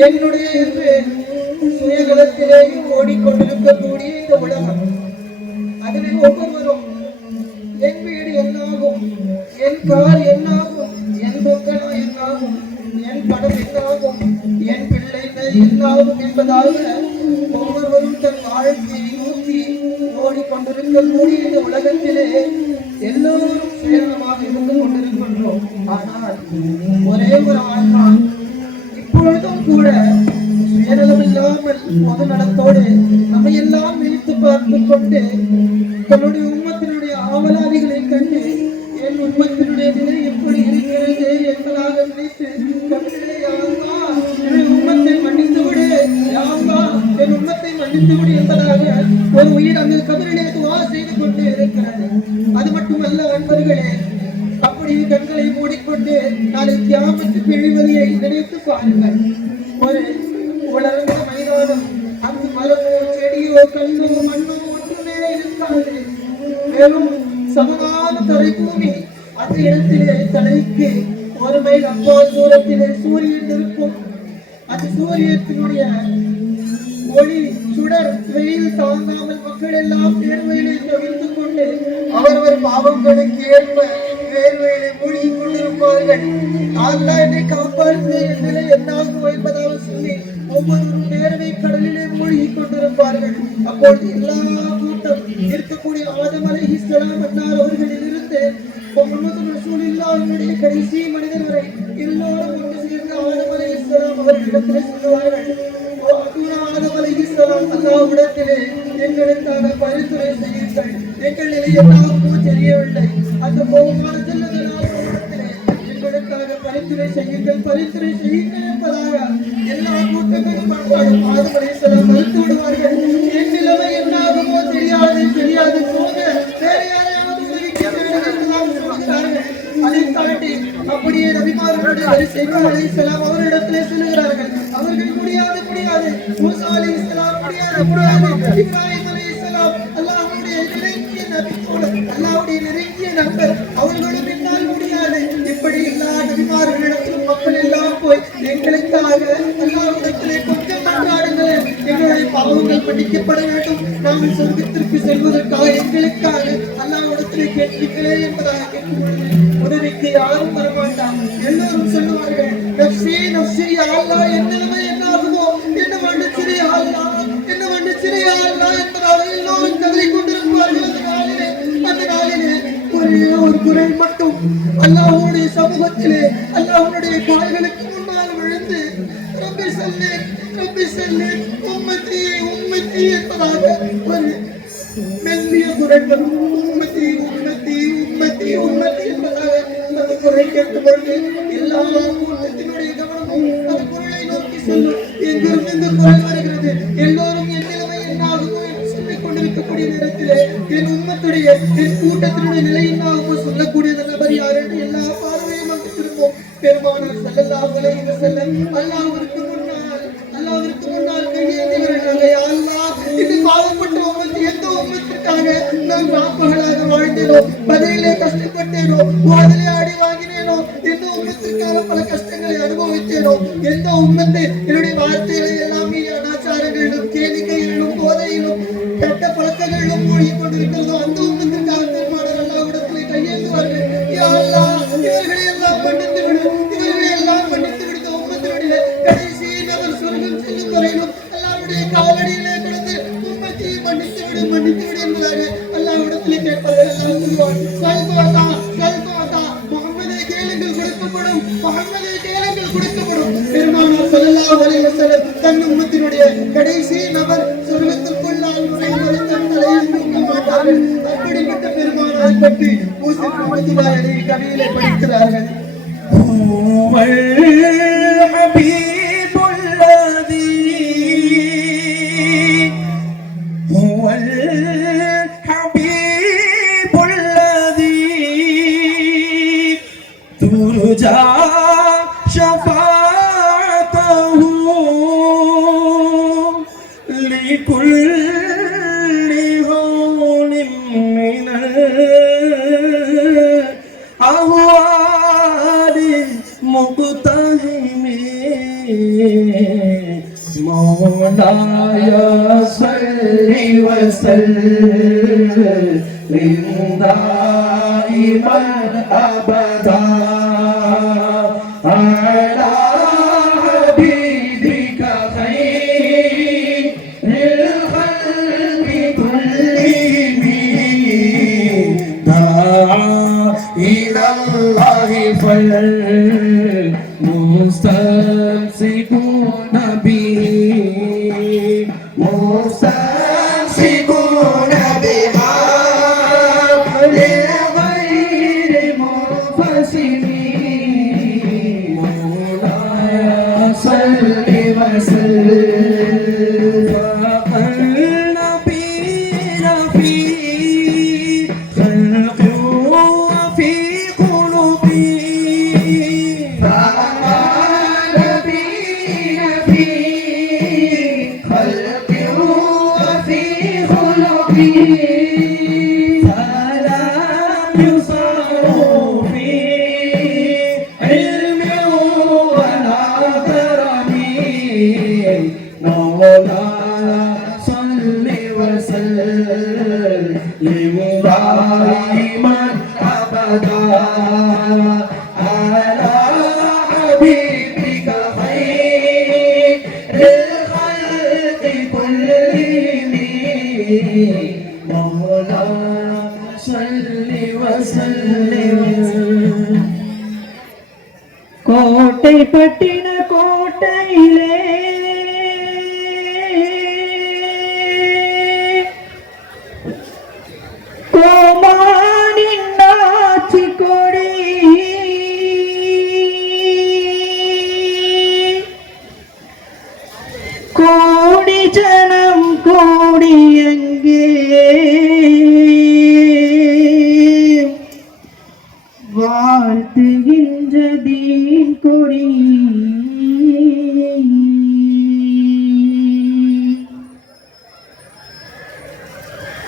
என்னுடைய என்று சுயநலத்திலே ஓடிக்கொண்டிருக்கக்கூடிய இந்த உலகம், அதில் ஒவ்வொருவரும் என் வீடு என்னாகும், என் கார் என்னாகும், என் என்பதாக ஒவ்வொருவரும் தன் வாழ்க்கையை நோக்கி ஓடிக்கொண்டிருக்கக்கூடிய இந்த உலகத்திலே எல்லோரும் சுயநலமாக இருந்து கொண்டிருக்கின்றோம். ஆனால் ஒரே ஒரு ஆன்மான் இப்பொழுதும் கூட சுயநலம் இல்லாமல் பொது நலத்தோடு நம்மை எல்லாம் நினைத்து பார்த்து கொண்டு தன்னுடைய உம்மத்தினுடைய ஆவலாதிகளை கண்டு என் உம்மத்தினுடைய நிலை எப்படி இருக்கிறது என்பதாக நினைத்து உம்மத்தை மன்னித்து விடு, என் உம்மத்தை மன்னித்து விடு என்பதாக ஒரு உயிர் அந்த கபரிலே துவா செய்து கொண்டு இருக்கிறது. அது மட்டுமல்ல அன்பர்களே, அப்படி கண்களை மூடிக்கொண்டு நாளை கியாமத்து பிழிவதியை நினைத்து பாருங்கள். ஒரு உலர்ந்த மைதானம், அங்கு மரமோ செடியோ கல்லோ மண்ணோ ஒன்றுமே இருக்காது. மேலும் சமமான தரை பூமி, அந்த இடத்திலே தலைக்கு ஒரு மைல் அப்பால் தூரத்திலே சூரியன் இருக்கும். அந்த சூரியத்தினுடைய ஒளி சுடர் வெயில் தாங்காமல் மக்கள் எல்லாம் வேர்வையிலே தவிர்த்து கொண்டு அவரவர் பாவங்களுக்கு ஏற்ப வேர்வையிலே மூழ்கி கொண்டிருப்பார்கள். அல்லாஹ் என்னை காப்பாற்று, என் நிலை என்னாகும் என்பதாக சொல்லி ஒவ்வொருவரும் வேர்வை கடலிலே மூழ்கி கொண்டிருப்பார்கள். அப்பொழுது எல்லா கூட்டம் இருக்கக்கூடிய ஆதம் அலைஹிஸ்ஸலாம் அன்னார் அவர்களிலிருந்து முஹம்மது ரசூலுல்லாஹ்வுடைய கடைசி மனிதர் வரை எல்லோரும் ஒன்று சேர்ந்து ஆதம் அலைஹிஸ்ஸலாம் அவர்களிடத்திலே சொல்லுவார்கள், ஆதம் அலைஹிஸ்ஸலாம், அல்லாஹ்விடத்திலே எங்களுக்காக பரிந்துரை செய்யுங்கள், எங்கள் நிலை என்னாகுமோ தெரியவில்லை, அந்த போகமான செல்லத்திலே எங்களுக்காக பரிந்துரை செய்யுங்கள் என்பதாக எல்லா கூட்டங்களும் ஆதம் அலைஹிஸ்ஸலாம் மறுத்து விடுவார்கள். என் நிலைமை என்னாகுமோ தெரியாது போக வேறு யாரையாவது உதவிக்க வேண்டும் என்றுதான் சொல்கிறார்கள். அதை தாண்டி அப்படியே நபிமார்களுடைய வரிசைகள் அலைஹிஸ்ஸலாம் அவரிடத்திலே சொல்லுகிறார்கள். அவர்கள் முடியாது, மூசா அலைஹிஸ்ஸலாம் முடியாது, இப்ராஹிம் அலைஹிஸ்ஸலாம் அல்லாஹ்வுடைய நெருங்கிய நபித்தோடு அல்லாஹ்வுடைய நெருங்கிய நண்பர், அவர்களும் என்னால் முடியாது. இப்படி எல்லா நபிமார்களிடத்திலும் மக்கள் எல்லாம் போய் எங்களுக்காக அல்லாஹ்விடத்திலே கொஞ்சம் மன்றாடுங்கள், எங்களுடைய பாவங்கள் மன்னிக்கப்பட வேண்டும், நாங்கள் சொர்க்கத்திற்கு செல்வதற்காக எங்களுக்காக அல்லாஹ்விடத்திலே கேட்கிறீர்களே என்பதாக கேட்கும் உதவிக்கு யாரும் வரமாட்டாங்க. எல்லோரும் சொல்லுவார்கள், நஃப்ஸி நஃப்ஸி யா அல்லாஹ், என் நிலைமை என்னாகுமோ, என்ன மன்னிச்சிரு யா அல்லாஹ், என்ன மன்னிச்சிரு யா அல்லாஹ் என்பதாக எல்லோரும் கதறிக் கொண்டிருப்பார்கள். அந்த நாளிலே ஒரே ஒரு குரல் மட்டும் அல்லாஹ்வுடைய சமூகத்திலே அல்லாஹ்வுடைய கால்களுக்கு முன்னால் விழுந்து ரப்பி ஸல்லி உம்மத்தி என்பதாக ஒரு மெல்லிய குரல் உம்மத்தி என்பதாக அந்த குரல் கேட்டுக்கொண்டு எல்லா கூட்டத்தினுடைய கவனமும் அந்த குரலை நோக்கி செல்லும். எங்கிருந்து இந்த குரல் வருகிறது? எல்லோரும் என் நிலைமை என்னாகுமோ என்று சொல்லிக் கொண்டிருக்கக்கூடிய நேரத்திலே என் உம்மத்துடைய என் கூட்டத்தினுடைய நிலை என்னாகுமோ சொல்லக்கூடிய நபர் யார் என்று எல்லா பார்வையும் அங்கு திரும்பும். பெருமானார் ஸல்லல்லாஹு அலைஹி வஸல்லம் அல்லாஹ்விற்கு முன்னால் கையேந்தியவர்களாக, யா அல்லாஹ், இது பாவப்பட்ட உம்மத்து, எந்த உம்மத்திற்காக நான் ராப்பகலாக வாழ்ந்தேனோ, பதிலே கஷ்டப்பட்டேனோ, போதிலே அடி வாங்கினேனோ, எந்த உம்மத்திற்காக பல கஷ்டங்களை அனுபவித்தேனோ, எந்த உம்மத்தை என்னுடைய வார்த்தைகளை எல்லாம் மீறி அனாச்சாரங்களிலும் கேளிக்கைகளிலும் போதையிலும் கெட்ட பழக்கங்களிலும் மூழ்கி கொண்டிருக்கிறதோ, அந்த உம்மத்திற்காக பெருமானார் அல்லாஹ்விடத்திலே கையேந்துவார்கள். யா அல்லாஹ், இவர்களை எல்லாம் மன்னித்து விடு, உம்மத்தினுடைய கடைசி நபர் சொர்க்கம் செல்லும் வரையிலும் அல்லாஹ்வுடைய காலடியிலே கிடந்து உம்மத்தை மன்னித்து விடு என்பதாக அல்லாஹ்விடத்திலே கேட்பார்கள். அல்லாஹ் சொல்வான், சல்பவதா, முஹம்மதே கேளுங்கள் கொடுக்கப்படும். பெருமானார் ஸல்லல்லாஹு அலைஹி வஸல்லம் தன் உம்மத்தினுடைய கடைசி நபர் சொர்க்கத்திற்குள்ளால் நுழைவதை தன் தலையில் தூக்க மாட்டார்கள். அப்படிப்பட்ட பெருமானாரை பற்றி மூஸா ரஹ்மத்துல்லாஹி அலைஹி கவியிலே படிக்கிறார்கள். مولاي صل وسلم دائما ابدا على حبيبك خير مستمسكون بها لغير منفصلين مولاي صل وسلم فقلنا بنا في خلق وفي قلوب فقال بنا في خلق وفي خلق فلم يصروا في علم ولا كرم مولاي صل وسلم دائما ابدا على حبيبك خير الخلق كلهم مولاي صل وسلم கோட்டை பட்டின கோட்டையிலே கோமானின் ஆட்சி கொடி கோடி ஜனம் கோடி எங்கே வாழ்த்துகின்ற தீன் கொடி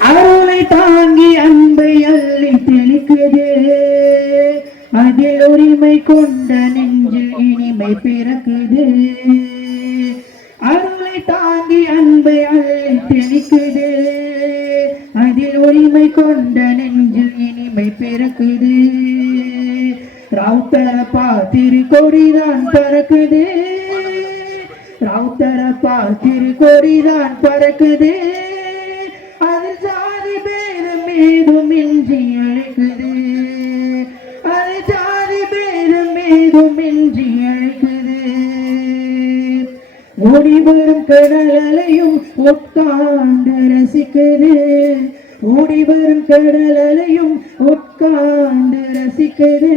அருளை தாங்கி அன்பை அள்ளி தெளிக்குது அதில் உரிமை கொண்ட நெஞ்சில் இனிமை பிறக்குது அருளை தாங்கி அன்பை அள்ளி தெளிக்குது அதில் உரிமை கொண்ட நெஞ்சில் இனிமை பிறக்குது ராவுத்தரப்பா திருக்கொடிதான் பறக்குது ராவுத்தரப்பா திருக்கொடிதான் பறக்குது அது ஜாதி பேரும் ஏதும் இன்றி அழைக்குது அது ஜாதி பேரும் ஏதும் இன்றி அழைக்குது ஓடி வரும் கடல் அலையும் உட்கார்ந்து ரசிக்குது ஓடி வரும் கடல் அலையும் உட்கார்ந்து ரசிக்குது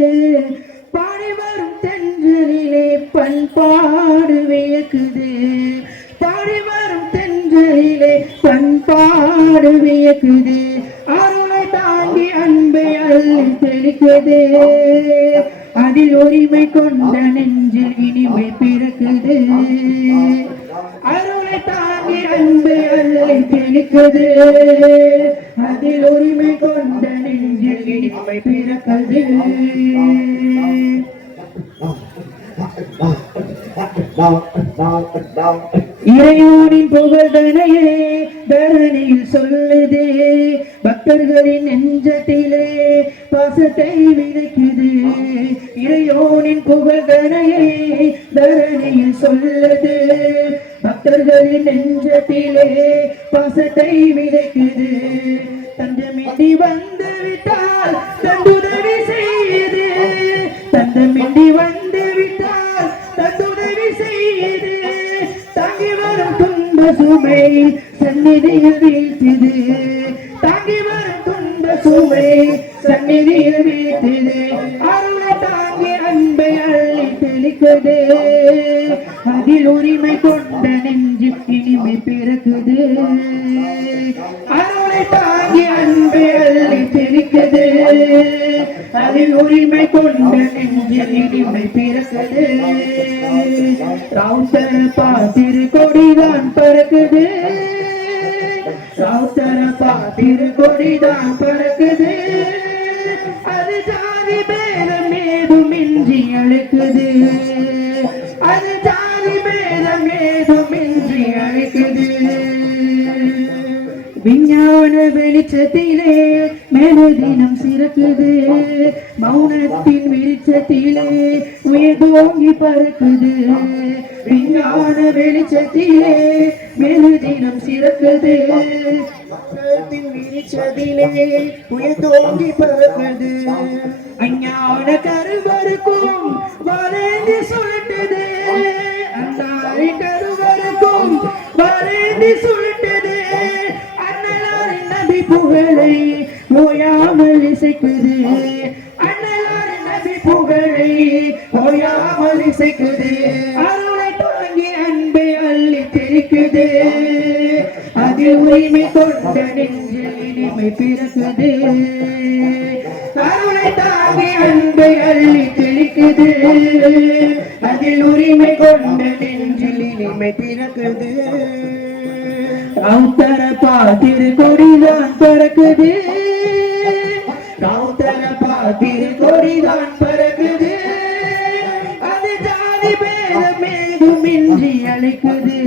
பாடி வரும் தென்றலிலே பண்பாடு வியக்குது பாடி வரும் தென்றலிலே பண்பாடு வியக்குது அருளை தாங்கி அன்பை அள்ளி தெளிக்குது அதில் உரிமை கொண்ட நெஞ்சில் இனிமை பிறக்குது அருளை தாங்கி அன்பை அள்ளி தெளிக்குது அதில் உரிமை கொண்ட நெஞ்சில் இனிமை பிறக்குது இறைவனின் புகழ்தனையே தரணியில் சொல்லுதே பக்தர்களின் நெஞ்சத்திலே பாசத்தை விதைக்குது இறையோனின் புகழ்தனையே தரணியில் சொல்லுது பக்தர்களின் நெஞ்சத்திலே பாசத்தை விதைக்குது தஞ்சமின்றி வந்து விட்டால் தந்துதவி செய்யுது தந்தமின்றி வந்து விட்டால் தந்துதவி செய்யுது தாங்கி வரும் துன்ப சுமை சந்நிதியில் வீழ்த்துது தாங்கி வரும் துன்ப சுமை சந்நிதியில் வீழ்த்துது அருளை தாங்கி அன்பை அள்ளி தெளிக்குது அதில் உரிமை கொண்ட நெஞ்சு இனிமை பிறக்குது அருளை தாங்கி அன்பை அள்ளி தெளிக்குது அதில் உரிமை கொண்ட நெஞ்சில் இனிமை பிறக்குது ராவுத்தரப்பா திருக்கொடிதான் பறக்குது ராவுத்தரப்பா திருக்கொடிதான் பறக்குது அது ஜாதி பேதம் ஏதும் இன்றி அழைக்குது அது ஜாதி பேதம் ஏதும் இன்றி அழைக்குது விஞ்ஞான வெளிச்சத்திலே மெழுதினம் சிறக்குது மௌனத்தின் வெளிச்சத்திலே உயர்ந்தோங்கி பறக்குது விஞ்ஞான வெளிச்சத்திலே மெழுதினம் சிறக்குது மௌனத்தின் வெளிச்சத்திலே உயர்ந்தோங்கி பறக்குது அஞ்ஞான கருவருக்கும் வரைந்து சுழட்டுது அந்தாரி கருவருக்கும் வரைந்து சுழட்டுது புகழை ஓயாமல் இசைக்குது அண்ணலார் நபி புகழை ஓயாமல் இசைக்குது அருளை தாங்கி அன்பை அள்ளி தெரிக்குது அதில் உரிமை கொண்ட நெஞ்சில் இனிமை பிறக்குது அருளை தாங்கி அன்பை அள்ளி தெளிக்குது அதில் உரிமை கொண்ட நெஞ்சில் இனிமை பிறக்குது கௌதர பாத்திரு கொடிதான் பறக்குது கௌதர பாத்திரு கொடிதான் பறக்குது அது ஜாதி பேதமேதுமின்றி அழைக்குது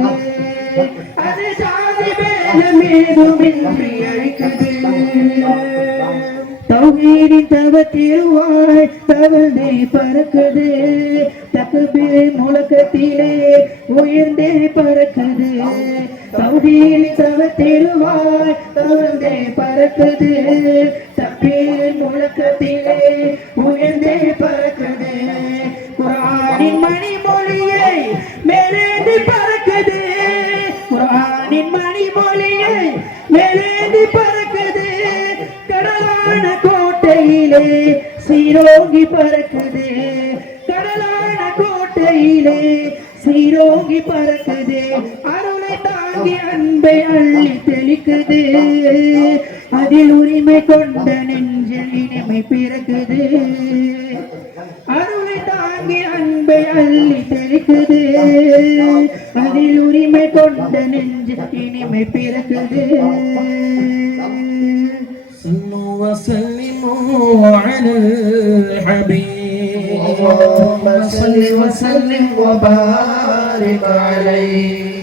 அது ஜாதி பேதமேதுமின்றி அழைக்குது தௌஹீதின் தவத்திருவாய் தவழ்ந்தே பறக்குது தக்பீர் முழக்கத்திலே உயர்ந்தே பறக்குது தௌஹீதின் தவத்திருவாய் தவழ்ந்தே பறக்குது தக்பீர் முழக்கத்திலே உயர்ந்தே பறக்குது குர்ஆனின் மணிமொழியை மேலேந்தி பறக்குது குர்ஆனின் மணிமொழியை மேலேந்தி பறக்குது கடலான கோட்டையிலே சீரோங்கி பறக்குது கடலான கோட்டையிலே சீரோங்கி பறக்குது அருளை தாங்கி அன்பை அள்ளி தெளிக்குது அதில் உரிமை கொண்ட நெஞ்சில் இனிமை பிறக்குது அருளை தாங்கி அன்பை அள்ளி தெளிக்குது அதில் உரிமை கொண்ட நெஞ்சில் இனிமை பிறக்குது صلوا وسلموا على الحبيب اللهم صل وسلم وبارك عليه